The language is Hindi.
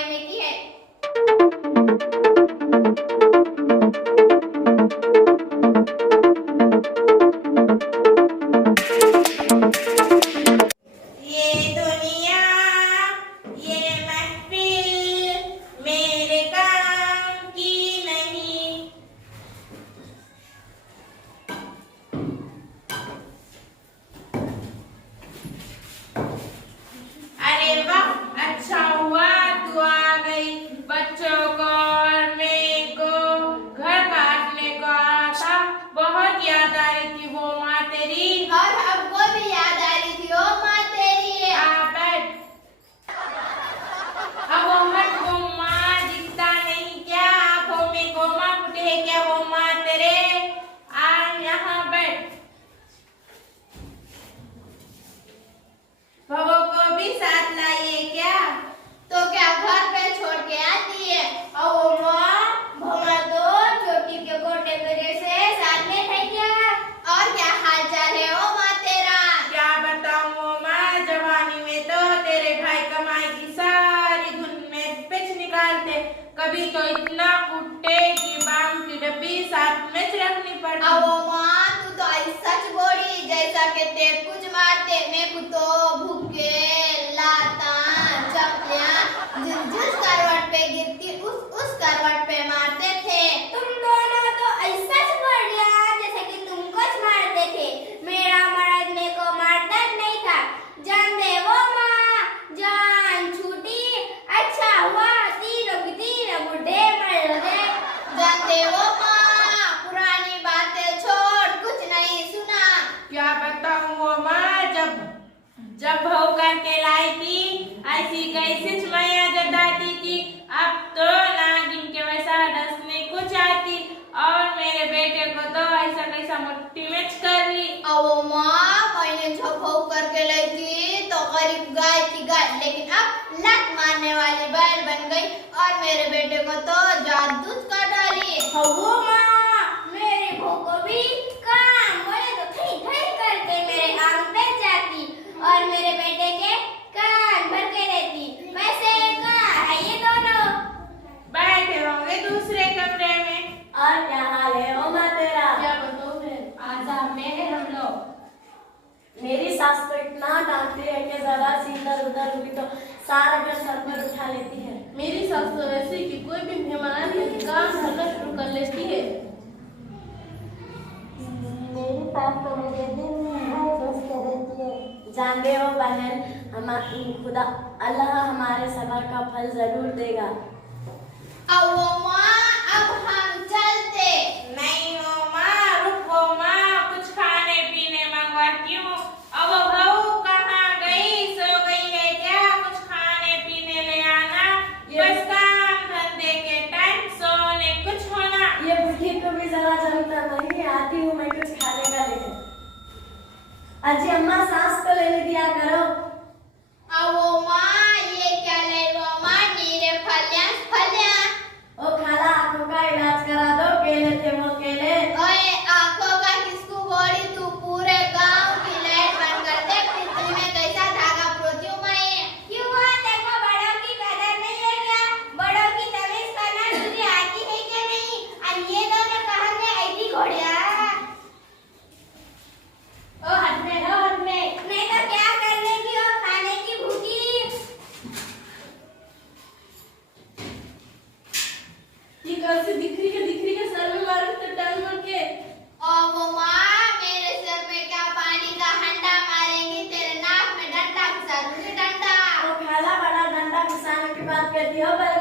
हमारे में की है। ये दुनिया, ये महफिल मेरे काम की नहीं। अरे वाह, अच्छा हुआ तू आ गई। बच्चों को और मेरे को घर काटने को आया था। बहुत याद आ रही थी वो माँ तेरी। और हमको भी याद आ रही थी वो माँ तेरी। बैठ। अब वो हट, वो माँ दिखता नहीं क्या? आंखों में कोमा फुटे है क्या वो माँ तेरे? आ यहाँ बैठ। भवो को भी साथ लाइए क्या? तो क्या घर पे छोड़ के आती है? और वो माँ भौमा तो चोटी के गोटे पे जैसे साथ में है क्या? और क्या हाल चाल है ओ माँ तेरा? क्या बताऊं वो माँ, जवानी में तो तेरे भाई कमाई की सारी धुन में पिच निकालते। कभी तो इतना कुट्टे कि बाम की डब्बी साथ में रखनी पड़ती। अब वो माँ तू तो आई सच बोली जैसा कि ते कुछ मारते। मैं को तो भूखे लाता चपलियां जिस करवट पे गिरती उस करवट पे मारते थे। तुम दोनों तो ऐसा बोल रहा जैसे कि तुम कुछ मारते थे। मेरा मर्द मेरे को मारता नहीं था। जान दे वो माँ, जान छूटी। अच्छा हुआ तीनों की तीनों बुढ़े मर गए। जान दे वो माँ, पुरानी बातें छोड़, कुछ नहीं सुना। क्या बताऊं वो माँ, जब बहू करके लाई थी ऐसी कैसी मैया जताती थी। अब तो नागिन के वैसा डसने को चाहती। और मेरे बेटे को तो ऐसा कैसा मुट्ठी में कर ली। अब वो माँ मैंने जब बहू करके लाई थी तो गरीब गाय की गाय, लेकिन अब लत मारने वाली बैल बन गई। और मेरे बेटे को तो जादू का डाली। वो माँ मेरे बहू को भी काम बोले तो थई थई करके मेरे आंग पे जाती और मेरे बेटे के कान भर के रहती। वैसे कहाँ है ये दोनों? बैठे होंगे दूसरे कमरे में। और क्या हाल है ओ माँ तेरा? क्या बताऊं मैं, आजाद में है हम लोग। मेरी सास तो इतना डांटती है कि जरा सी इधर उधर हुई तो सारा घर सर पर उठा लेती है। मेरी सास तो ऐसे कि कोई भी मेहमान है काम करना शुरू कर लेती है। मेरी सास तो मुझे दिन भर सोचते रहती है। जानते हो बहन, खुदा अल्लाह हमारे सबर का फल जरूर देगा। अब वो माँ अब हम चलते। नहीं वो माँ, रुक वो माँ, कुछ खाने पीने मंगवाती हूँ। अब वो बहू कहाँ गई? सो गई है क्या? कुछ खाने पीने ले आना। बस काम धंधे के टाइम सोने कुछ होना। ये बुढ़ी को भी जरा जमता नहीं। आती हूँ मैं कुछ खाने का लेकर। अजी अम्मा सास को लेने दिया करो। अब वो माँ ये क्या ले वो माँ, नीरे फलियां फलियां। ओ खाला आंखों का इलाज करा दो, केले थे वो केले। ओए आंखों का किसको बोली? तू पूरे गांव की लाइट बंद कर दे। पृथ्वी में कैसा धागा परोती हूँ मैं। क्यों हुआ? देखो बड़ों की कदर नहीं है क्या? बड़ों की तमीज करना तुझे आती है क्या नहीं? और ये दोनों कहाँ गए ऐसी घोड़ियाँ? ओ हट में, ओ हट में। मैं तो क्या करने की और खाने की भूखी। ये कल से दिख रही है सर में मारो तो टांग मार के। और वो माँ मेरे सर पे क्या पानी का हंडा मारेंगी? तेरे नाक में डंडा घुसा दूंगी डंडा। ओ खाला बड़ा डंडा घुसाने की बात करती हो, पर